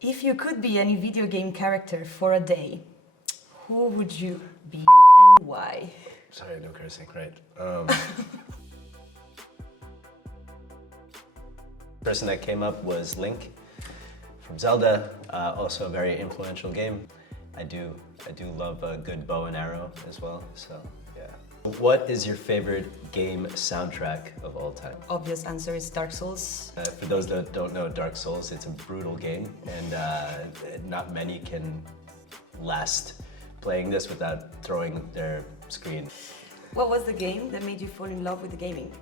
If you could be any video game character for a day, who would you be and why? Sorry, no cursing, right. Person that came up was Link from Zelda, also a very influential game. I do love a good bow and arrow as well, so yeah. What is your favorite game soundtrack of all time? Obvious answer is Dark Souls. For those that don't know Dark Souls, it's a brutal game, and not many can last playing this without throwing their screen. What was the game that made you fall in love with the gaming?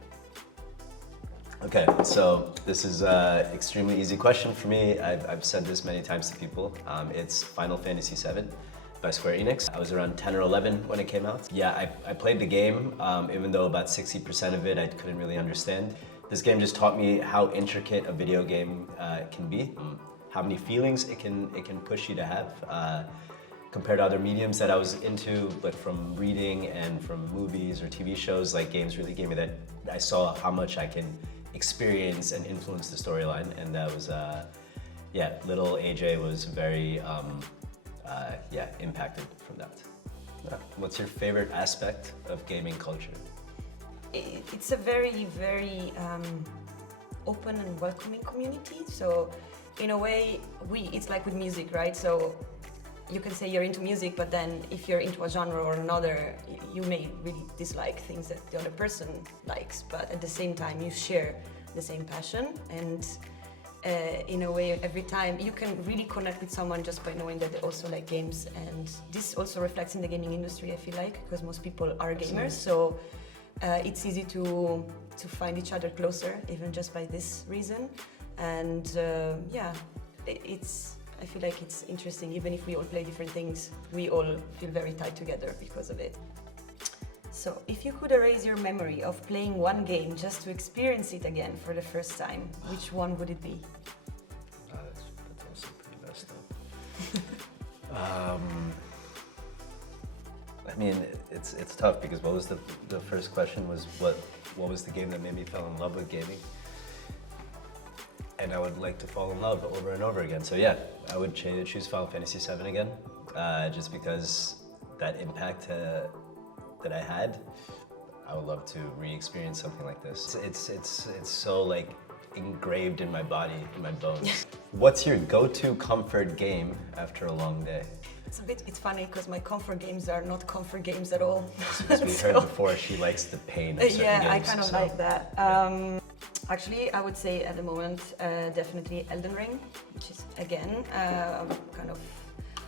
Okay, so this is an extremely easy question for me. I've said this many times to people. It's Final Fantasy VII by Square Enix. I was around 10 or 11 when it came out. Yeah, I played the game, even though about 60% of it I couldn't really understand. This game just taught me how intricate a video game can be, how many feelings it can push you to have. Compared to other mediums that I was into, but from reading and from movies or TV shows, like games really gave me that. I saw how much I can experience and influence the storyline, and that was, yeah, little AJ was very, yeah, impacted from that. What's your favorite aspect of gaming culture? It's a very, very open and welcoming community. So in a way, it's like with music, right? So you can say you're into music, but then if you're into a genre or another, you may really dislike things that the other person likes, but at the same time you share the same passion, and in a way every time you can really connect with someone just by knowing that they also like games. And this also reflects in the gaming industry, I feel like, because most people are gamers. So it's easy to find each other closer, even just by this reason. And yeah, I feel like it's interesting. Even if we all play different things, we all feel very tied together because of it. So, if you could erase your memory of playing one game just to experience it again for the first time, which one would it be? That's also pretty messed up. I mean, it's tough because what was the first question was what was the game that made me fall in love with gaming? And I would like to fall in love over and over again. So yeah, I would choose Final Fantasy VII again, just because that impact that I had. I would love to re-experience something like this. It's so like engraved in my body, in my bones. What's your go-to comfort game after a long day? It's funny because my comfort games are not comfort games at all. As we heard before, she likes the pain of certain yeah, games. I kind of like that. Yeah. Actually, I would say at the moment, definitely Elden Ring, which is again kind of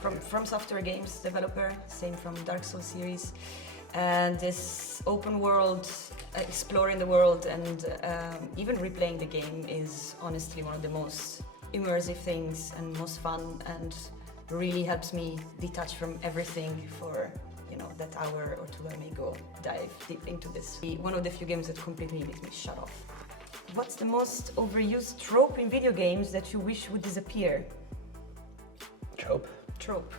from Software Games developer, same from Dark Souls series, and this open world, exploring the world, and even replaying the game is honestly one of the most immersive things and most fun, and really helps me detach from everything for that hour or two I may go dive deep into this. One of the few games that completely makes me shut off. What's the most overused trope in video games that you wish would disappear? Trope? Trope.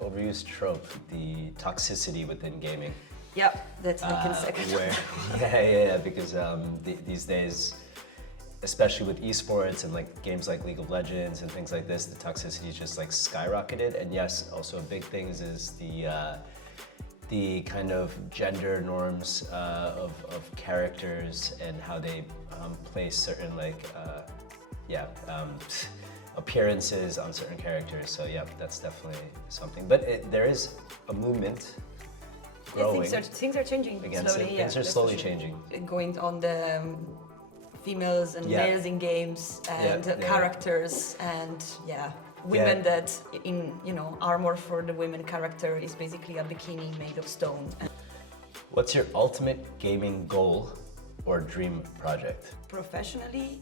Overused trope. The toxicity within gaming. Yeah, that's like in second. Yeah, because these days, especially with esports and like games like League of Legends and things like this, the toxicity is just like skyrocketed. And yes, also a big thing is the kind of gender norms of characters and how they place certain appearances on certain characters. So yeah, that's definitely something. But there is a movement growing. Yeah, things are changing slowly. Things are slowly changing. Going on the females and males in games and characters and women that in armor for the women character is basically a bikini made of stone. What's your ultimate gaming goal or dream project? Professionally,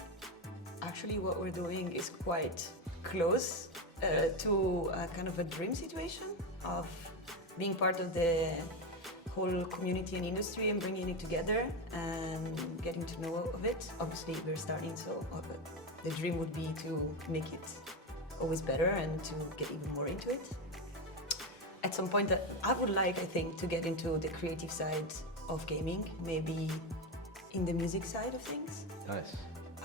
actually what we're doing is quite close to a kind of a dream situation of being part of the whole community and industry and bringing it together and getting to know of it. Obviously we're starting, so the dream would be to make it always better and to get even more into it. At some point that I would like, I think, to get into the creative side of gaming, maybe in the music side of things. Nice.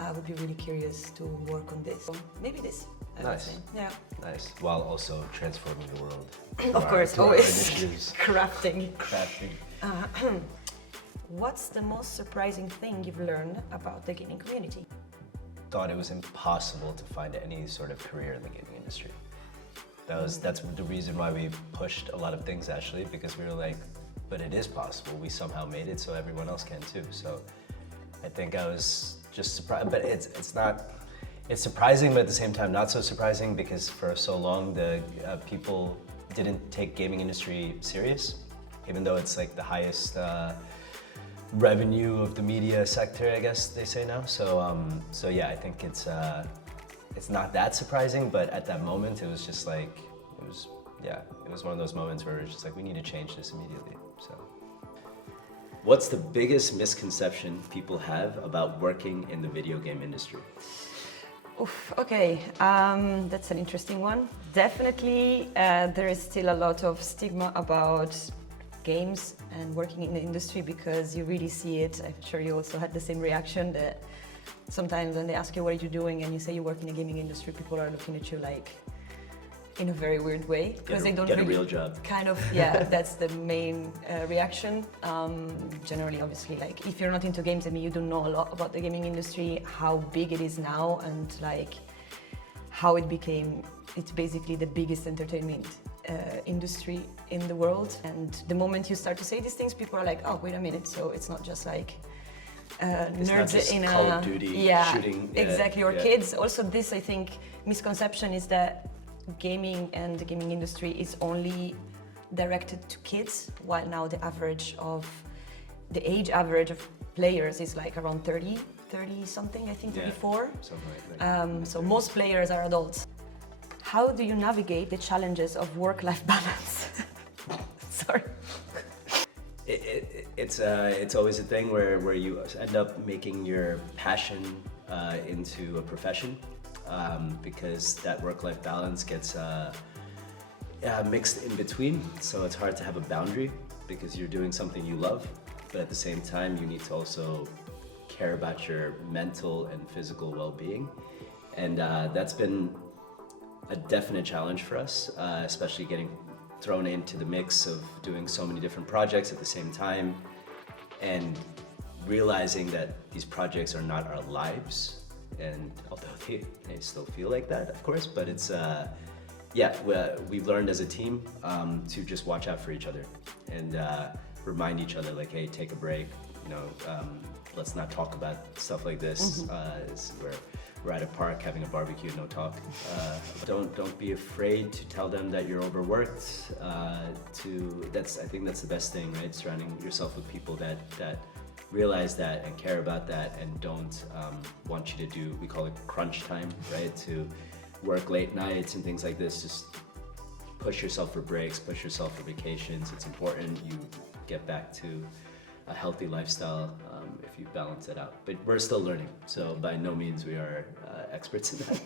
I would be really curious to work on this. So maybe this, I would Nice. say. Yeah. Nice. While also transforming the world. Of course, through our always initiatives. crafting. Crafting. What's the most surprising thing you've learned about the gaming community? Thought it was impossible to find any sort of career in the gaming industry. That's the reason why we pushed a lot of things actually, because we were like, but it is possible. We somehow made it, so everyone else can too. So I think I was just surprised, but it's surprising, but at the same time not so surprising, because for so long the people didn't take gaming industry serious, even though it's like the highest revenue of the media sector, I guess they say now. So yeah, I think it's not that surprising, but at that moment it was just like, it was one of those moments where it was just like, we need to change this immediately. So, what's the biggest misconception people have about working in the video game industry? Oof, okay, that's an interesting one. Definitely, there is still a lot of stigma about games and working in the industry, because you really see it. I'm sure you also had the same reaction, that sometimes when they ask you what are you doing and you say you work in the gaming industry, people are looking at you like in a very weird way, because they don't get really, a real job. Kind of, yeah, that's the main reaction. Generally, obviously, like if you're not into games, I mean, you don't know a lot about the gaming industry, how big it is now, and like how it became. It's basically the biggest entertainment industry in the world. And the moment you start to say these things, people are like, oh, wait a minute. So it's not just like It's not nerds just in Call a of Duty yeah, shooting. exactly, or kids. Also, this I think misconception is that gaming and the gaming industry is only directed to kids, while now the age average of players is like around 30 something, I think, 34. Something like that. So most players are adults. How do you navigate the challenges of work-life balance? Sorry. It's always a thing where you end up making your passion into a profession, because that work-life balance gets mixed in between. So it's hard to have a boundary, because you're doing something you love, but at the same time you need to also care about your mental and physical well-being, and that's been a definite challenge for us, especially getting thrown into the mix of doing so many different projects at the same time, and realizing that these projects are not our lives. And although they still feel like that, of course, but it's we've learned as a team to just watch out for each other and remind each other, like, hey, take a break, let's not talk about stuff like this. We're at a park having a barbecue, no talk. Don't be afraid to tell them that you're overworked. I think that's the best thing, right? Surrounding yourself with people that realize that and care about that, and don't want you to do, we call it crunch time, right? To work late nights and things like this. Just push yourself for breaks, push yourself for vacations. It's important you get back to a healthy lifestyle if you balance it out. But we're still learning, so by no means we are experts in that.